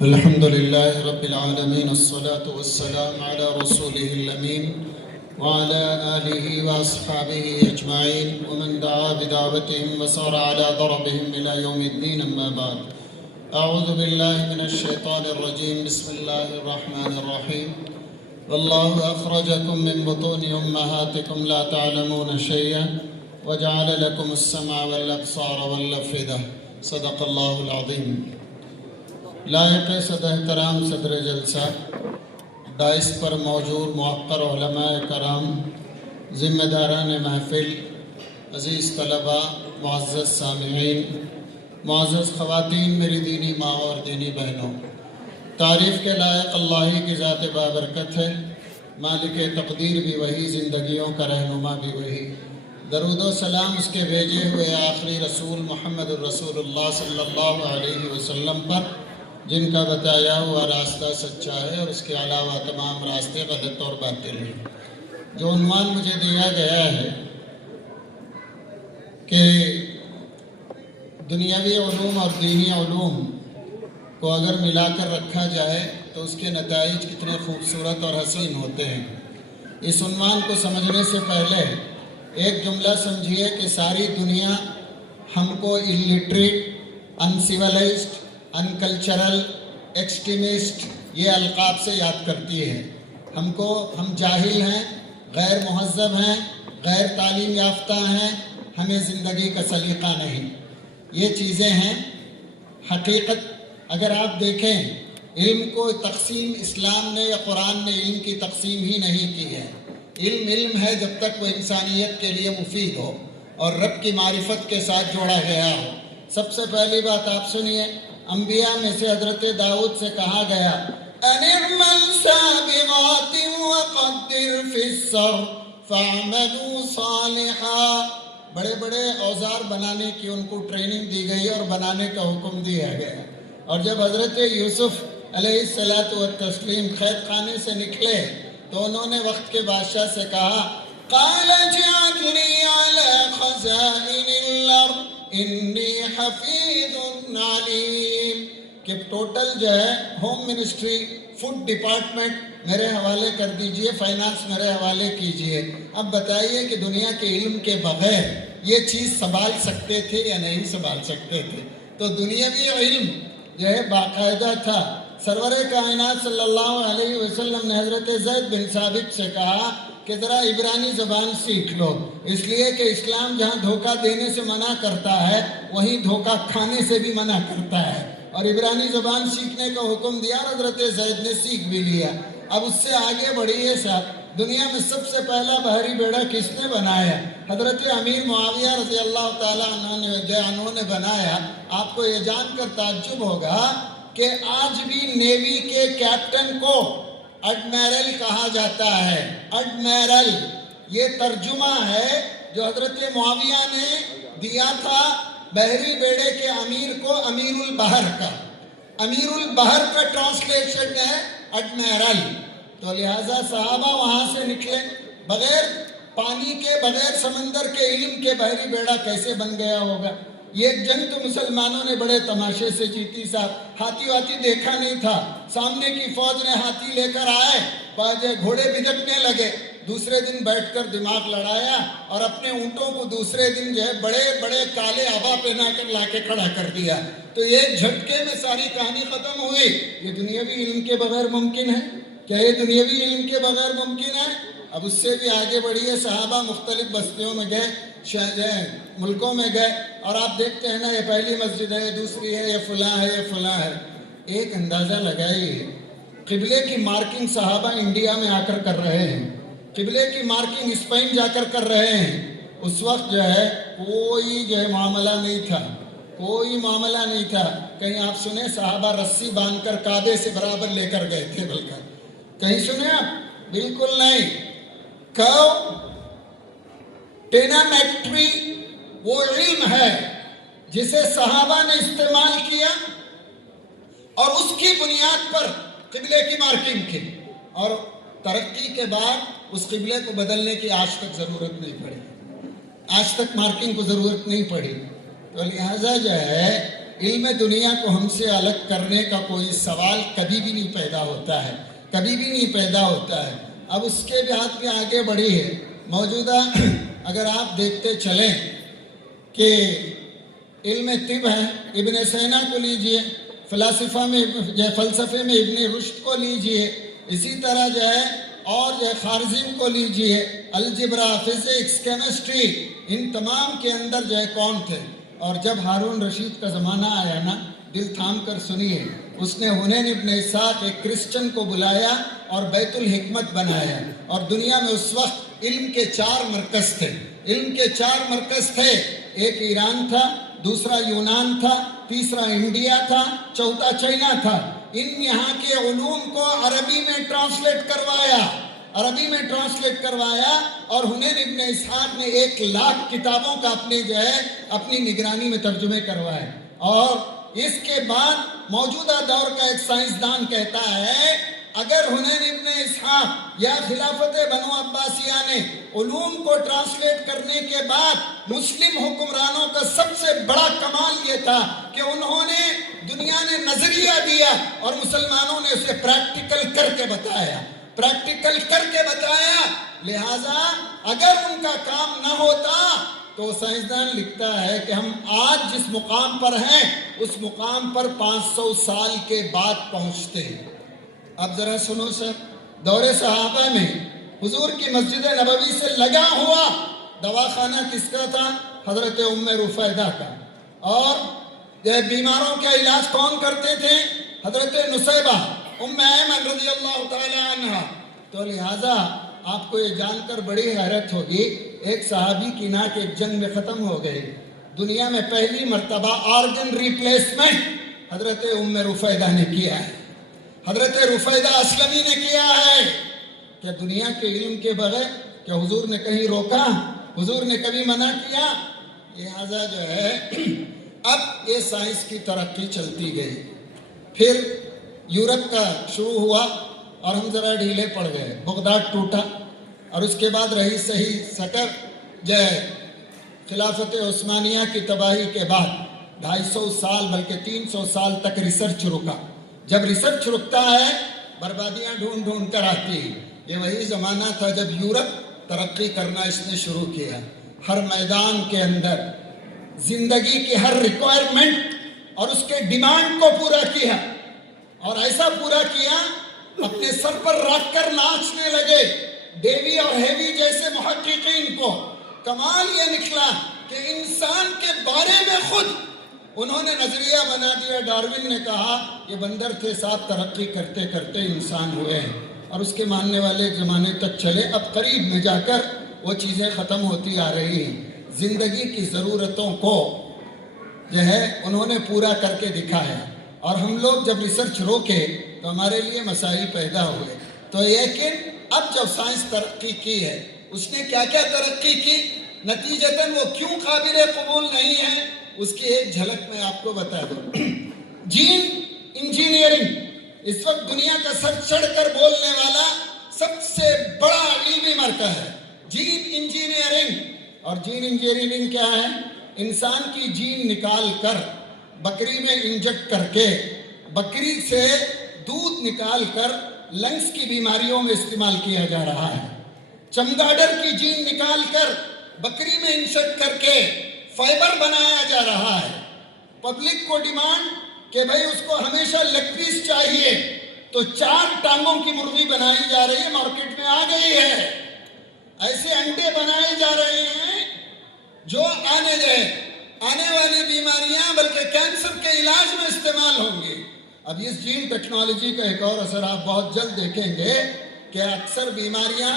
الحمد لله رب العالمين، الصلاة والسلام على رسوله الأمين وعلى آله وأصحابه أجمعين ومن دعا بدعوتهم وسار على ضربهم إلى يوم الدين. أما بعد، أعوذ بالله من الشيطان الرجيم. بسم الله الرحمن الرحيم. والله أخرجكم من بطون أمهاتكم لا تعلمون شيئا وجعل لكم السمع والأبصار والأفئدة. صدق الله العظيم. لائق صد احترام صدر جلسہ، دائس پر موجود موقر علماء کرام، ذمہ داران محفل، عزیز طلباء، معزز سامعین، معزز خواتین، میری دینی ماں اور دینی بہنوں، تعریف کے لائق اللہ کی ذات بابرکت ہے، مالک تقدیر بھی وہی، زندگیوں کا رہنما بھی وہی، درود و سلام اس کے بھیجے ہوئے آخری رسول محمد الرسول اللہ صلی اللہ علیہ وسلم پر، جن کا بتایا ہوا راستہ سچا ہے اور اس کے علاوہ تمام راستے غلط اور باطل ہیں۔ جو عنوان مجھے دیا گیا ہے کہ دنیاوی علوم اور دینی علوم کو اگر ملا کر رکھا جائے تو اس کے نتائج کتنے خوبصورت اور حسین ہوتے ہیں، اس عنوان کو سمجھنے سے پہلے ایک جملہ سمجھیے کہ ساری دنیا ہم کو الٹریٹ، انسیولائزڈ، انکلچرل، ایکسٹریمسٹ یہ القاب سے یاد کرتی ہے۔ ہم جاہل ہیں، غیر مہذب ہیں، غیر تعلیم یافتہ ہیں، ہمیں زندگی کا سلیقہ نہیں، یہ چیزیں ہیں۔ حقیقت اگر آپ دیکھیں، علم کو تقسیم اسلام نے یا قرآن نے علم کی تقسیم ہی نہیں کی ہے۔ علم ہے جب تک وہ انسانیت کے لیے مفید ہو اور رب کی معرفت کے ساتھ جوڑا گیا ہو۔ سب سے پہلی بات آپ سنیے، انبیاء میں سے حضرت داؤد سے کہا گیا ان اعمل سابغات وقدر فی السر فاعملوا صالحا۔ بڑے بڑے اوزار بنانے کی ان کو ٹریننگ دی گئی اور بنانے کا حکم دیا گیا۔ اور جب حضرت یوسف علیہ الصلاۃ والتسلیم قید خانے سے نکلے تو انہوں نے وقت کے بادشاہ سے کہا قال اجعلنی علی خزائن الارض انی حفیظ علیم، کہ ٹوٹل جو ہے ہوم منسٹری، فوڈ ڈپارٹمنٹ میرے حوالے کر دیجئے، فائنانس میرے حوالے کیجئے۔ اب بتائیے کہ دنیا کے علم کے بغیر یہ چیز سنبھال سکتے تھے یا نہیں سنبھال سکتے تھے؟ تو دنیاوی علم جو ہے باقاعدہ تھا۔ سرور کائنات صلی اللہ علیہ وسلم نے حضرت زید بن ثابت سے کہا کہ ذرا عبرانی زبان سیکھ لو، اس لیے کہ اسلام جہاں دھوکہ دینے سے منع کرتا ہے وہیں دھوکہ کھانے سے بھی منع کرتا ہے، اور عبرانی زبان سیکھنے کا حکم دیا اور حضرت زید نے سیکھ بھی لیا۔ اب اس سے آگے بڑھیے صاحب، دنیا میں سب سے پہلا بحری بیڑا کس نے بنایا؟ حضرت امیر معاویہ رضی اللہ تعالیٰ عنہ نے بنایا۔ آپ کو یہ جان کر تعجب ہوگا کہ آج بھی نیوی کے کیپٹن کو ایڈمیرل کہا جاتا ہے۔ ایڈمیرل یہ ترجمہ ہے جو حضرت معاویہ نے دیا تھا بحری بیڑے کے امیر کو، امیر البحر کا۔ امیر البحر کا ٹرانسلیشن ہے ایڈمیرل۔ تو لہٰذا صحابہ وہاں سے نکلے، بغیر پانی کے، بغیر سمندر کے علم کے بحری بیڑا کیسے بن گیا ہوگا؟ یہ جنگ تو مسلمانوں نے بڑے تماشے سے جیتی صاحب، ہاتھی واتی دیکھا نہیں تھا، سامنے کی فوج نے ہاتھی لے کر آئے، گھوڑے بھجکنے لگے، دوسرے دن بیٹھ کر دماغ لڑایا اور اپنے اونٹوں کو دوسرے دن جو ہے بڑے بڑے کالے آبا پہنا کر لا کے کھڑا کر دیا۔ تو ایک جھٹکے میں ساری کہانی ختم ہوئی۔ یہ دنیاوی علم کے بغیر ممکن ہے؟ کیا یہ دنیاوی علم کے بغیر ممکن ہے؟ اب اس سے بھی آگے بڑھیے، صحابہ مختلف بستیوں میں گئے، ملکوں میں گئے، اور آپ دیکھتے ہیں نا یہ پہلی مسجد ہے، یہ دوسری ہے، یہ فلاں ہے، یہ فلاں ہے۔ ایک اندازہ لگائیے، قبلے کی مارکنگ صحابہ انڈیا میں آ کر رہے ہیں، قبلے کی مارکنگ اسپین جا کر رہے ہیں۔ اس وقت جو ہے کوئی جو ہے معاملہ نہیں تھا، کوئی معاملہ نہیں تھا۔ کہیں آپ سنیں صحابہ رسی باندھ کر کعبے سے برابر لے کر گئے تھے؟ بلکہ کہیں سنیں آپ؟ بالکل نہیں۔ ٹینامیٹری وہ علم ہے جسے صحابہ نے استعمال کیا اور اس کی بنیاد پر قبلے کی مارکنگ کی، اور ترقی کے بعد اس قبلے کو بدلنے کی آج تک ضرورت نہیں پڑی، آج تک مارکنگ کو ضرورت نہیں پڑی۔ تو لہٰذا جو ہے علم دنیا کو ہم سے الگ کرنے کا کوئی سوال کبھی بھی نہیں پیدا ہوتا ہے، کبھی بھی نہیں پیدا ہوتا ہے۔ اب اس کے بعد بھی آگے بڑھی ہے موجودہ اگر آپ دیکھتے چلیں کہ علم طب ہے، ابن سینا کو لیجئے، فلسفے میں ابن رشد کو لیجئے، اسی طرح جو ہے اور جو ہے خارزم کو لیجئے، الجبرا، فزکس، کیمسٹری، ان تمام کے اندر جو ہے کون تھے؟ اور جب ہارون رشید کا زمانہ آیا نا، دل تھام کر سنیے، اس نے حنین ابن اسحاق ایک کرسچن کو بلایا اور بیت الحکمت بنایا، اور دنیا میں اس وقت علم کے 4 مرکز تھے، علم کے 4 مرکز تھے، ایک ایران تھا، دوسرا یونان تھا، تیسرا انڈیا تھا، چوتھا چائنا تھا۔ ان یہاں کے علوم کو عربی میں ٹرانسلیٹ کروایا اور حنین ابن اسحاق نے 1,00,000 کتابوں کا اپنی نگرانی میں ترجمے کروائے۔ اور اس کے بعد موجودہ دور کا ایک سائنسدان کہتا ہے اگر حنین ابن اسحاق یا خلافت بنو عباسیہ نے علوم کو ٹرانسلیٹ کرنے کے بعد مسلم حکمرانوں کا سب سے بڑا کمال یہ تھا کہ انہوں نے دنیا نے نظریہ دیا اور مسلمانوں نے اسے پریکٹیکل کر کے بتایا، لہٰذا اگر ان کا کام نہ ہوتا تو سائنسدان لکھتا ہے کہ ہم آج جس مقام پر ہیں اس مقام پر 500 سال کے بعد پہنچتے ہیں۔ اب ذرا سنو سر، دور صحابہ میں حضور کی مسجد نبوی سے لگا ہوا دواخانہ کس کا تھا؟ حضرت ام رفیدہ کا۔ اور بیماروں کا علاج کون کرتے تھے؟ حضرت نصیبہ ام ایمن رضی اللہ تعالی عنہ۔ تو لہٰذا آپ کو یہ جان کر بڑی حیرت ہوگی، ایک صحابی کی ناک ایک جنگ میں ختم ہو گئی، دنیا میں پہلی مرتبہ آرگن ریپلیسمنٹ حضرت ام رفیدہ نے کیا ہے، حضرت رفیدہ اسلمی نے کیا ہے۔ کیا دنیا کے علم کے بغیر کیا حضور نے کہیں روکا؟ حضور نے کبھی منع کیا؟ لہٰذا جو ہے اب یہ سائنس کی ترقی چلتی گئی، پھر یورپ کا شروع ہوا اور ہم ذرا ڈھیلے پڑ گئے، بغداد ٹوٹا، اور اس کے بعد رہی صحیح سکر جو خلافت عثمانیہ کی تباہی کے بعد 250 سال بلکہ 300 سال تک ریسرچ رکا۔ جب ریسرچ رکتا ہے بربادیاں ڈھونڈ کر آتی ہیں۔ یہ وہی زمانہ تھا جب یورپ ترقی کرنا اس نے شروع کیا، ہر میدان کے اندر زندگی کی ہر ریکوائرمنٹ اور اس کے ڈیمانڈ کو پورا کیا، اور ایسا پورا کیا اپنے سر پر رکھ کر ناچنے لگے۔ ڈیوی اور ہیوی جیسے محققین کو کمال یہ نکلا کہ انسان کے بارے میں خود انہوں نے نظریہ بنا دیا۔ ڈارون نے کہا یہ بندر تھے، صاحب ترقی کرتے کرتے انسان ہوئے ہیں، اور اس کے ماننے والے ایک زمانے تک چلے، اب قریب میں جا کر وہ چیزیں ختم ہوتی آ رہی ہیں۔ زندگی کی ضرورتوں کو جو ہے انہوں نے پورا کر کے دکھایا، اور ہم لوگ جب ریسرچ روکے تو ہمارے لیے مسائل پیدا ہوئے۔ تو لیکن اب جب سائنس ترقی کی ہے، اس نے کیا کیا ترقی کی، نتیجتاً وہ کیوں قابل قبول نہیں ہے، اس کی ایک جھلک میں آپ کو بتا دوں۔ جین انجینئرنگ اس وقت دنیا کا سر چڑھ کر بولنے والا سب سے بڑا علمی مرکز ہے، جین انجینئرنگ۔ اور جین انجینئرنگ کیا ہے؟ انسان کی جین نکال کر بکری میں انجیکٹ کر کے بکری سے دودھ نکال کر لنگس کی بیماریوں میں استعمال کیا جا رہا ہے۔ چمگاڈر کی جین نکال کر بکری میں انجیکٹ کر کے فائبر بنایا جا رہا ہے۔ پبلک کو ڈیمانڈ کہ بھئی اس کو ہمیشہ لیگ پیس چاہیے، تو 4 ٹانگوں کی مرغی بنائی جا رہی ہے، مارکیٹ میں آ گئی ہے۔ ایسے انڈے بنائے جا رہے ہیں جو آنے والی بیماریاں بلکہ کینسر کے علاج میں استعمال ہوں گی۔ اب اس جین ٹیکنالوجی کا ایک اور اثر آپ بہت جلد دیکھیں گے کہ اکثر بیماریاں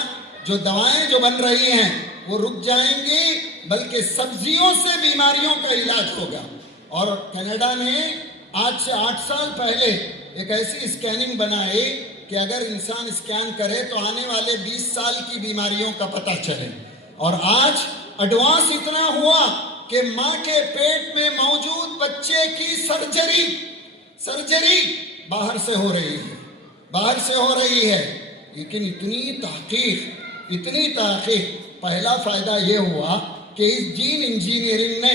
جو دوائیں جو بن رہی ہیں وہ رک جائیں گی، بلکہ سبزیوں سے بیماریوں کا علاج ہوگا۔ اور کینیڈا نے آج سے 8 سال پہلے ایک ایسی اسکیننگ بنائی کہ اگر انسان اسکین کرے تو آنے والے 20 سال کی بیماریوں کا پتہ چلے۔ اور آج ایڈوانس اتنا ہوا کہ ماں کے پیٹ میں موجود بچے کی سرجری باہر سے ہو رہی ہے، لیکن اتنی تحقیق، پہلا فائدہ یہ ہوا کہ اس جین انجینئرنگ نے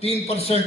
3%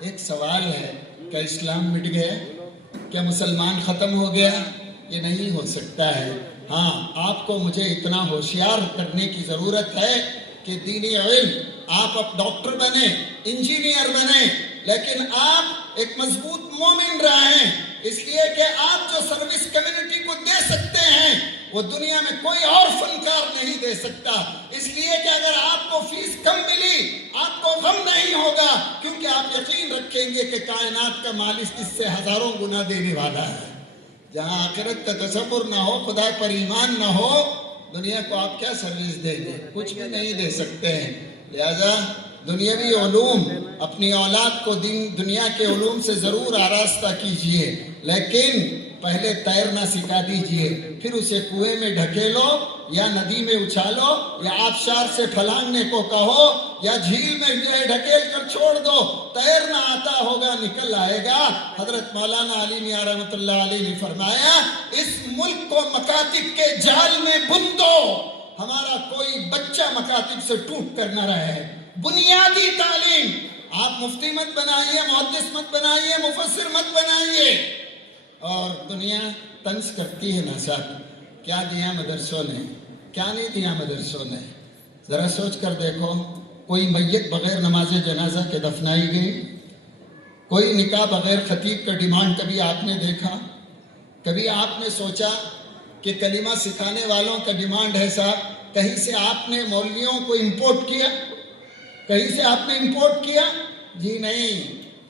ایک سوال ہے، کیا اسلام مٹ گیا؟ کیا مسلمان ختم ہو گیا؟ یہ نہیں ہو سکتا ہے۔ ہاں، آپ کو مجھے اتنا ہوشیار کرنے کی ضرورت ہے کہ دینی علم، آپ اب ڈاکٹر بنیں، انجینئر بنیں، لیکن آپ ایک مضبوط مومن رہیں، اس لیے کہ آپ جو سروس کمیونٹی کو دے سکتے ہیں وہ دنیا میں کوئی اور فنکار نہیں دے سکتا۔ اس لیے کہ اگر آپ کو فیس کم ملی آپ کو غم نہیں ہوگا، کیونکہ آپ یقین رکھیں گے کہ کائنات کا مالک اس سے ہزاروں گنا دینے والا ہے۔ جہاں آخرت کا تصور نہ ہو، خدا پر ایمان نہ ہو، دنیا کو آپ کیا سروس دیں گے؟ کچھ بھی نہیں دے سکتے ہیں۔ لہذا دنیاوی علوم اپنی اولاد کو دنیا کے علوم سے ضرور آراستہ کیجئے، لیکن پہلے تیرنا سکھا دیجئے، پھر اسے کنویں میں ڈھکیلو یا ندی میں اچھالو یا آبشار سے پھلانگنے کو کہو یا جھیل میں ڈھکیل کر چھوڑ دو، تیرنا آتا ہوگا، نکل آئے گا۔ حضرت مولانا علی میاں رحمۃ اللہ علیہ نے فرمایا، اس ملک کو مکاتب کے جال میں بند دو، ہمارا کوئی بچہ مکاتب سے ٹوٹ کر نہ رہے۔ بنیادی تعلیم، آپ مفتی مت بنائیے، محدث مت بنائیے، مفسر مت بنائیے۔ اور دنیا طنز کرتی ہے نا صاحب، کیا دیا مدرسوں نے، کیا نہیں دیا مدرسوں نے۔ ذرا سوچ کر دیکھو، کوئی میت بغیر نماز جنازہ کے دفنائی گئی؟ کوئی نکاح بغیر خطیب کا ڈیمانڈ کبھی آپ نے دیکھا؟ کبھی آپ نے سوچا کہ کلمہ سکھانے والوں کا ڈیمانڈ ہے صاحب، کہیں سے آپ نے مولویوں کو امپورٹ کیا؟ کہیں سے آپ نے امپورٹ کیا؟ جی نہیں،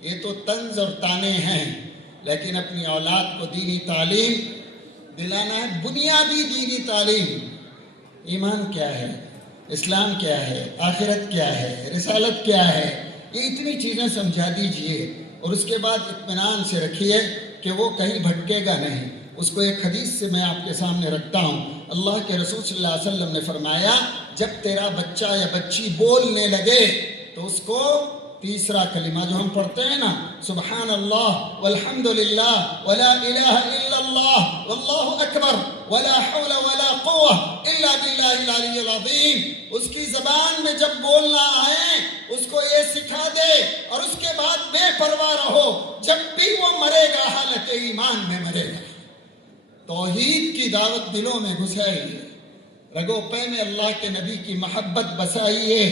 یہ تو طنز اور طعنے ہیں۔ لیکن اپنی اولاد کو دینی تعلیم دلانا ہے، بنیادی دینی تعلیم۔ ایمان کیا ہے، اسلام کیا ہے، آخرت کیا ہے، رسالت کیا ہے، یہ اتنی چیزیں سمجھا دیجئے، اور اس کے بعد اطمینان سے رکھیے کہ وہ کہیں بھٹکے گا نہیں۔ اس کو ایک حدیث سے میں آپ کے سامنے رکھتا ہوں۔ اللہ کے رسول صلی اللہ علیہ وسلم نے فرمایا، جب تیرا بچہ یا بچی بولنے لگے تو اس کو تیسرا کلمہ جو ہم پڑھتے ہیں نا، سبحان اللہ والحمدللہ ولا الہ الا اللہ واللہ اکبر ولا حول ولا قوة الا باللہ العلی العظیم، اس کی زبان میں جب بولنا آئے اس کو یہ سکھا دے، اور اس کے بعد بے پرواہ رہو، جب بھی وہ مرے گا حالت ایمان میں مرے گا۔ توحید کی دعوت دلوں میں گھسائیے، رگو پے میں اللہ کے نبی کی محبت بسائیے،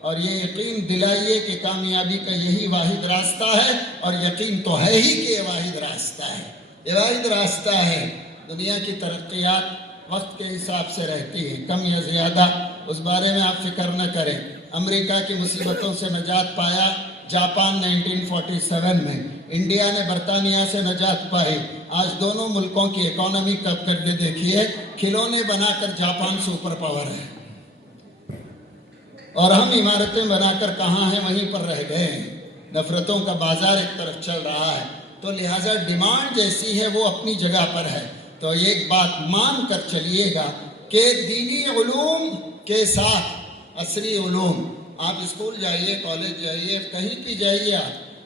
اور یہ یقین دلائیے کہ کامیابی کا یہی واحد راستہ ہے، اور یقین تو ہے ہی کہ یہ واحد راستہ ہے، یہ واحد راستہ ہے۔ دنیا کی ترقیات وقت کے حساب سے رہتی ہیں، کم یا زیادہ، اس بارے میں آپ فکر نہ کریں۔ امریکہ کی مصیبتوں سے نجات پایا جاپان 1947 میں، انڈیا نے برطانیہ سے نجات پائی۔ آج دونوں ملکوں کی اکانومی کب کر کے دیکھیے، کھلونے بنا کر جاپان سپر پاور ہے، اور ہم عمارتیں بنا کر کہاں ہیں، وہیں پر رہ گئے ہیں۔ نفرتوں کا بازار ایک طرف چل رہا ہے، تو لہٰذا ڈیمانڈ جیسی ہے وہ اپنی جگہ پر ہے۔ تو ایک بات مان کر چلیے گا کہ دینی علوم کے ساتھ عصری علوم، آپ اسکول جائیے، کالج جائیے، کہیں بھی جائیے،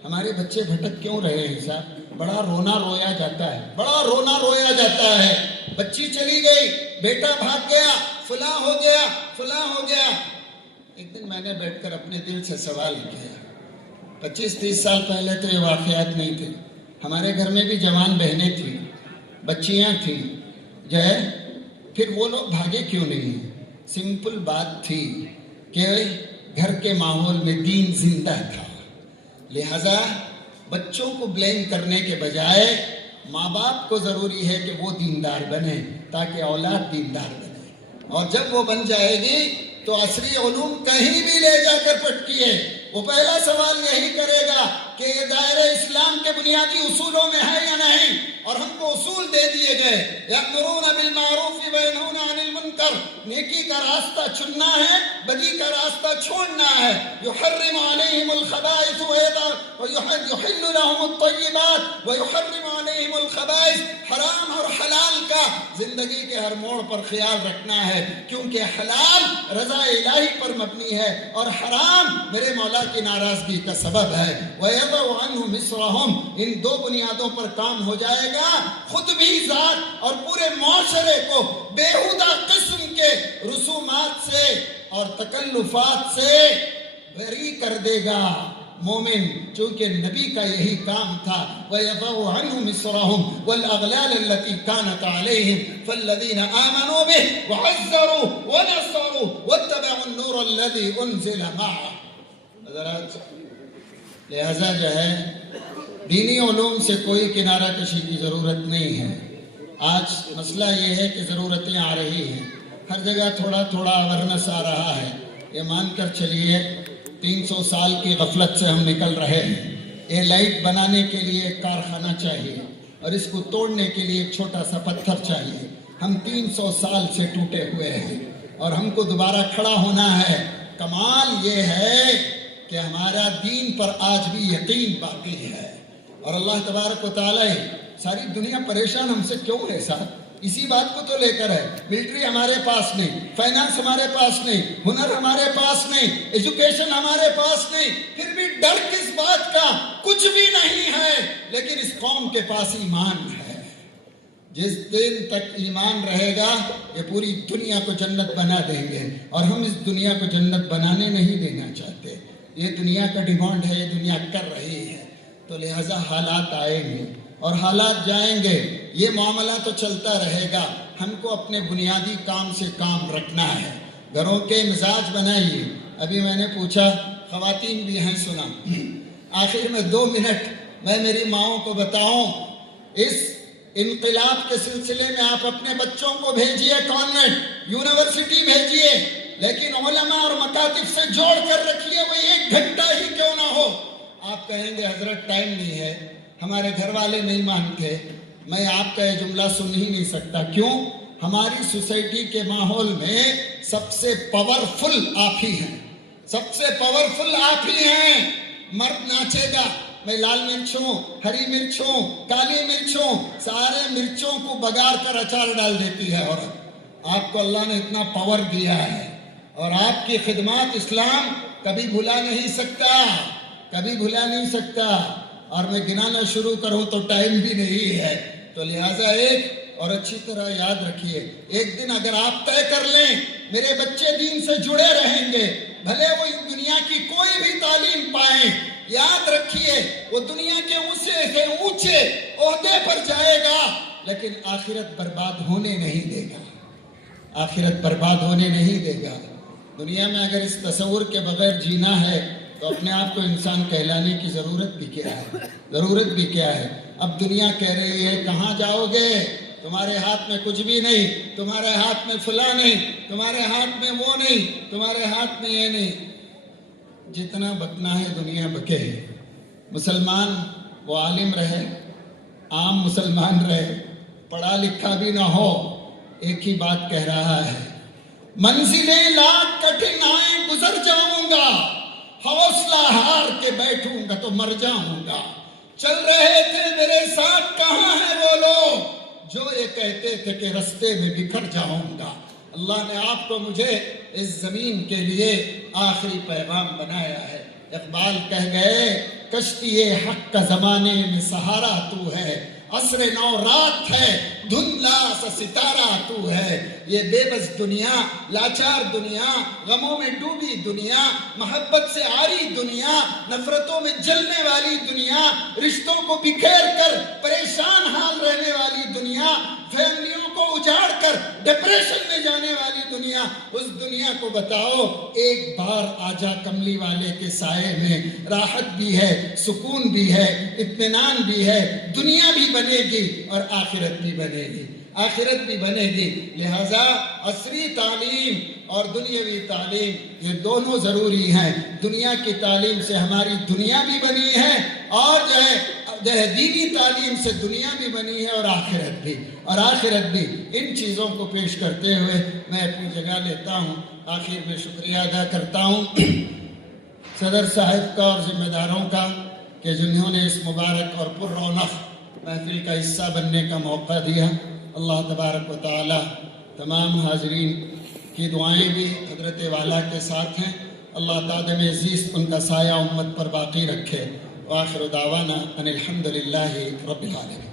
ہمارے بچے بھٹک کیوں رہے ہیں صاحب؟ بڑا رونا رویا جاتا ہے، بڑا رونا رویا جاتا ہے۔ بچی چلی گئی، بیٹا بھاگ گیا، فلاں ہو گیا، فلاں ہو گیا۔ ایک دن میں نے بیٹھ کر اپنے دل سے سوال کیا، 25-30 سال پہلے تو یہ واقعات نہیں تھے، ہمارے گھر میں بھی جوان بہنیں تھیں، بچیاں تھیں، جو ہے پھر وہ لوگ بھاگے کیوں نہیں؟ سمپل بات تھی کہ گھر کے ماحول میں دین زندہ تھا۔ لہذا بچوں کو بلیم کرنے کے بجائے ماں باپ کو ضروری ہے کہ وہ دیندار بنے تاکہ اولاد دیندار بنے، اور جب وہ بن جائے گی تو عصری علوم کہیں بھی لے جا کر پٹکیے، وہ پہلا سوال یہی کرے گا کہ یہ دائرہ اسلام کے بنیادی اصولوں میں ہے یا نہیں، اور ہم کو اصول دے دیے گئے، یأمرون بالمعروف وینہون عن المنکر، نیکی کا راستہ چننا ہے، بدی کا راستہ چھوڑنا ہے، یحرم علیہم الخبائث ویحل لهم الطیبات ویحرم علیہم الخبائث، حرام اور حلال کا زندگی کے ہر موڑ پر خیال رکھنا ہے، کیونکہ حلال رضا الہی پر مبنی ہے اور حرام میرے مولا کی ناراضگی کا سبب ہے۔ وَيَضَعُ عَنْهُمْ مِصْرَهُمْ، ان دو بنیادوں پر کام ہو جائے گا، خود بھی ذات اور پورے معاشرے کو بیہودہ قسم کے رسومات سے اور تکلفات سے بری کر دے گا۔ مومن چونکہ نبی کا یہی کام تھا وَيَضَعُ عَنْهُمْ إِصْرَهُمْ وَالْأَغْلَالَ الَّتِي كَانَتْ عَلَيْهِمْ فَالَّذِينَ آمَنُوا بِهِ وَعَزَّرُوا وَنَصَرُوا وَاتَّبَعُوا النُّورَ الَّذِي أُنزِلَ مَعَهُ. حضرات لہذا جو ہے دینی علوم سے کوئی کنارہ کشی کی ضرورت نہیں ہے. آج مسئلہ یہ ہے کہ ضرورتیں آ رہی ہیں، ہر جگہ تھوڑا تھوڑا اورنس آ رہا ہے. یہ مان کر چلیے 300 سال کی غفلت سے ہم نکل رہے ہیں. یہ لائٹ بنانے کے لیے ایک کارخانہ چاہیے اور اس کو توڑنے کے لیے ایک چھوٹا سا پتھر چاہیے. ہم 300 سال سے ٹوٹے ہوئے ہیں اور ہم کو دوبارہ کھڑا ہونا ہے. کمال یہ ہے کہ ہمارا دین پر آج بھی یقین باقی ہے. اور اللہ تبارک و تعالی ساری دنیا پریشان ہم سے کیوں ہے صاحب؟ اسی بات کو تو لے کر ہے. ملٹری ہمارے پاس نہیں، فائنانس ہمارے پاس نہیں، ہنر ہمارے پاس نہیں، ایجوکیشن ہمارے پاس نہیں، پھر بھی ڈر کس بات کا؟ کچھ بھی نہیں ہے، لیکن اس قوم کے پاس ایمان ہے. جس دن تک ایمان رہے گا یہ پوری دنیا کو جنت بنا دیں گے، اور ہم اس دنیا کو جنت بنانے نہیں دینا چاہتے. یہ دنیا کا ڈیمانڈ ہے، یہ دنیا کر رہی ہے. تو لہٰذا حالات آئیں گے اور حالات جائیں گے. یہ معاملہ تو چلتا رہے گا. ہم کو اپنے بنیادی کام سے کام رکھنا ہے. گھروں کے مزاج بنائیے. ابھی میں نے پوچھا، خواتین بھی ہیں سنا. آخر میں 2 منٹ میں میری ماؤں کو بتاؤں، اس انقلاب کے سلسلے میں آپ اپنے بچوں کو بھیجیے کانوینٹ، یونیورسٹی بھیجیے، لیکن علماء اور مکاتب سے جوڑ کر رکھیے. وہ 1 گھنٹہ ہی کیوں نہ ہو. آپ کہیں گے حضرت ٹائم نہیں ہے، ہمارے گھر والے نہیں مانتے. میں آپ کا یہ جملہ سن ہی نہیں سکتا. کیوں؟ ہماری سوسائٹی کے ماحول میں سب سے پاورفل آپ ہی ہیں. سب سے پاورفل آپ ہی ہیں. مرد ناچے گا، میں لال مرچ ہوں، ہری مرچ ہوں، کالی مرچ ہوں، سارے مرچوں کو بگار کر اچار ڈال دیتی ہے عورت. آپ کو اللہ نے اتنا پاور دیا ہے اور آپ کی خدمات اسلام کبھی بھلا نہیں سکتا، کبھی بھلا نہیں سکتا. اور میں گنانا شروع کروں تو ٹائم بھی نہیں ہے. تو لہٰذا ایک اور اچھی طرح یاد رکھیے، ایک دن اگر آپ طے کر لیں میرے بچے دین سے جڑے رہیں گے، بھلے وہ دنیا کی کوئی بھی تعلیم پائیں، یاد رکھیے وہ دنیا کے اونچے سے اونچے عہدے پر جائے گا، لیکن آخرت برباد ہونے نہیں دے گا. آخرت برباد ہونے نہیں دے گا. دنیا میں اگر اس تصور کے بغیر جینا ہے تو اپنے آپ کو انسان کہلانے کی ضرورت بھی کیا ہے؟ ضرورت بھی کیا ہے؟ اب دنیا کہہ رہی ہے کہاں جاؤ گے؟ تمہارے ہاتھ میں کچھ بھی نہیں، تمہارے ہاتھ میں فلاں نہیں، تمہارے ہاتھ میں وہ نہیں، تمہارے ہاتھ میں یہ نہیں. جتنا بکنا ہے دنیا بکے. مسلمان وہ عالم رہے، عام مسلمان رہے، پڑھا لکھا بھی نہ ہو، ایک ہی بات کہہ رہا ہے، منزلیں لاکھ کٹھنائیں گزر جاؤں گا، حوصلہ ہار کے بیٹھوں گا تو مر جاؤں گا. چل رہے تھے میرے ساتھ کہاں ہیں وہ لوگ جو یہ کہتے تھے کہ رستے میں بکھر جاؤں گا. اللہ نے آپ کو مجھے اس زمین کے لیے آخری پیغام بنایا ہے. اقبال کہہ گئے، کشتی حق کا زمانے میں سہارا تو ہے، عصر نو رات ہے، دھندلا سا ستارہ تو ہے. یہ بے بس دنیا، لاچار دنیا، غموں میں ڈوبی دنیا، محبت سے آری دنیا، نفرتوں میں جلنے والی دنیا، رشتوں کو بکھیر کر پریشان حال رہنے والی دنیا، فیملیوں کو اجاڑ کر ڈپریشن میں جانے والی دنیا. اس دنیا کو بتاؤ ایک بار آجا کملی والے کے سائے میں، راحت بھی ہے، سکون بھی ہے، اطمینان بھی ہے، دنیا بھی بنے گی اور آخرت بھی بنے گی، آخرت بھی بنے گی. لہذا عصری تعلیم اور دنیاوی تعلیم یہ دونوں ضروری ہیں. دنیا کی تعلیم سے ہماری دنیا بھی بنی ہے اور جو ہے دینی تعلیم سے دنیا بھی بنی ہے اور آخرت بھی. ان چیزوں کو پیش کرتے ہوئے میں اپنی جگہ لیتا ہوں. آخر میں شکریہ ادا کرتا ہوں صدر صاحب کا اور ذمہ داروں کا کہ جنہوں نے اس مبارک اور پر رونق محفل کا حصہ بننے کا موقع دیا. اللہ تبارک و تعالی تمام حاضرین کی دعائیں بھی حضرت والا کے ساتھ ہیں. اللہ تعالی عزیز ان کا سایہ امت پر باقی رکھے. وآخر دعوانا ان الحمدللہ رب العالمین.